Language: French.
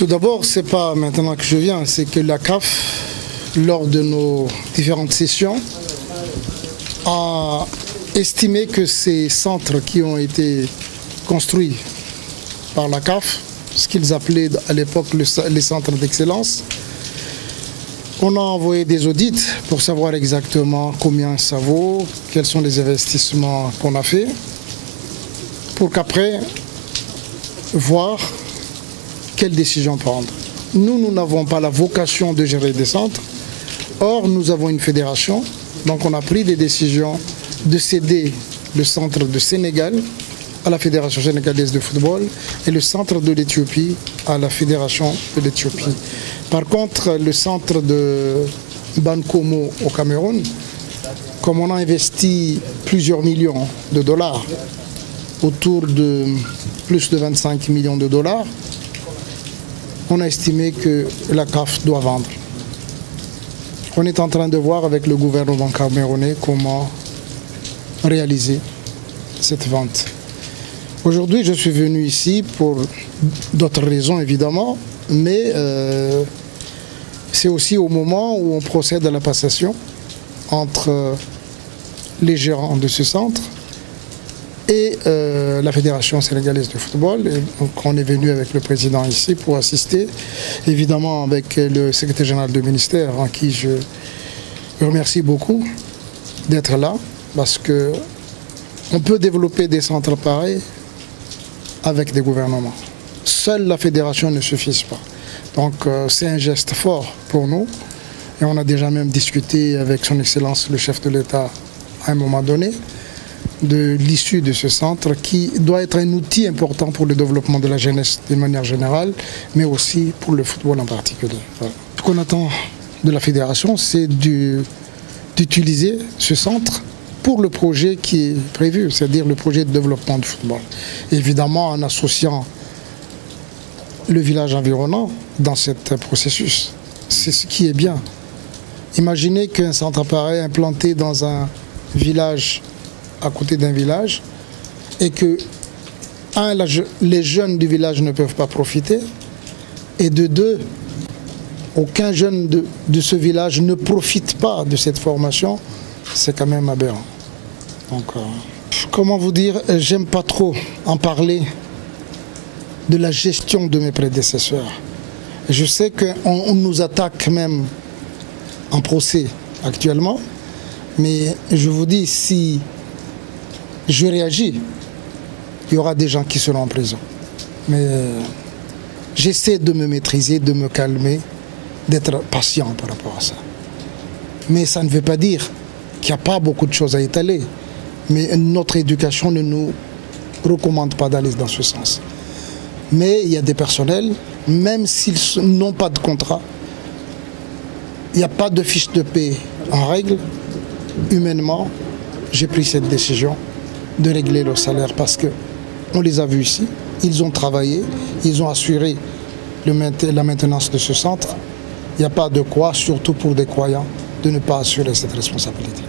Tout d'abord, ce n'est pas maintenant que je viens, c'est que la CAF, lors de nos différentes sessions, a estimé que ces centres qui ont été construits par la CAF, ce qu'ils appelaient à l'époque les centres d'excellence, on a envoyé des audits pour savoir exactement combien ça vaut, quels sont les investissements qu'on a fait, pour qu'après, voir quelle décision prendre. Nous n'avons pas la vocation de gérer des centres. Or, nous avons une fédération. Donc, on a pris des décisions de céder le centre de Sénégal à la Fédération sénégalaise de football et le centre de l'Éthiopie à la Fédération de l'Éthiopie. Par contre, le centre de Bankomo au Cameroun, comme on a investi plusieurs millions de dollars, autour de plus de 25 millions de dollars, on a estimé que la CAF doit vendre. On est en train de voir avec le gouvernement camerounais comment réaliser cette vente. Aujourd'hui, je suis venu ici pour d'autres raisons, évidemment, mais c'est aussi au moment où on procède à la passation entre les gérants de ce centre et la Fédération sénégalaise de football. Et donc on est venu avec le président ici pour assister, évidemment avec le secrétaire général du ministère, en qui je remercie beaucoup d'être là, parce qu'on peut développer des centres pareils avec des gouvernements. Seule la fédération ne suffit pas. Donc c'est un geste fort pour nous. Et on a déjà même discuté avec son Excellence le chef de l'État à un moment donné de l'issue de ce centre qui doit être un outil important pour le développement de la jeunesse d'une manière générale, mais aussi pour le football en particulier. Voilà. Ce qu'on attend de la fédération, c'est d'utiliser ce centre pour le projet qui est prévu, c'est-à-dire le projet de développement du football. Évidemment, en associant le village environnant dans ce processus. C'est ce qui est bien. Imaginez qu'un centre pareil implanté dans un village à côté d'un village et que, les jeunes du village ne peuvent pas profiter et de deux, aucun jeune de ce village ne profite pas de cette formation, c'est quand même aberrant. Donc, comment vous dire, j'aime pas trop en parler de la gestion de mes prédécesseurs. Je sais qu'on nous attaque même en procès actuellement, mais je vous dis, si je réagis, il y aura des gens qui seront en prison. Mais j'essaie de me maîtriser, de me calmer, d'être patient par rapport à ça. Mais ça ne veut pas dire qu'il n'y a pas beaucoup de choses à étaler. Mais notre éducation ne nous recommande pas d'aller dans ce sens. Mais il y a des personnels, même s'ils n'ont pas de contrat, il n'y a pas de fiche de paie en règle, humainement, j'ai pris cette décision de régler leur salaire parce qu'on les a vus ici, ils ont travaillé, ils ont assuré la maintenance de ce centre. Il n'y a pas de quoi, surtout pour des croyants, de ne pas assurer cette responsabilité.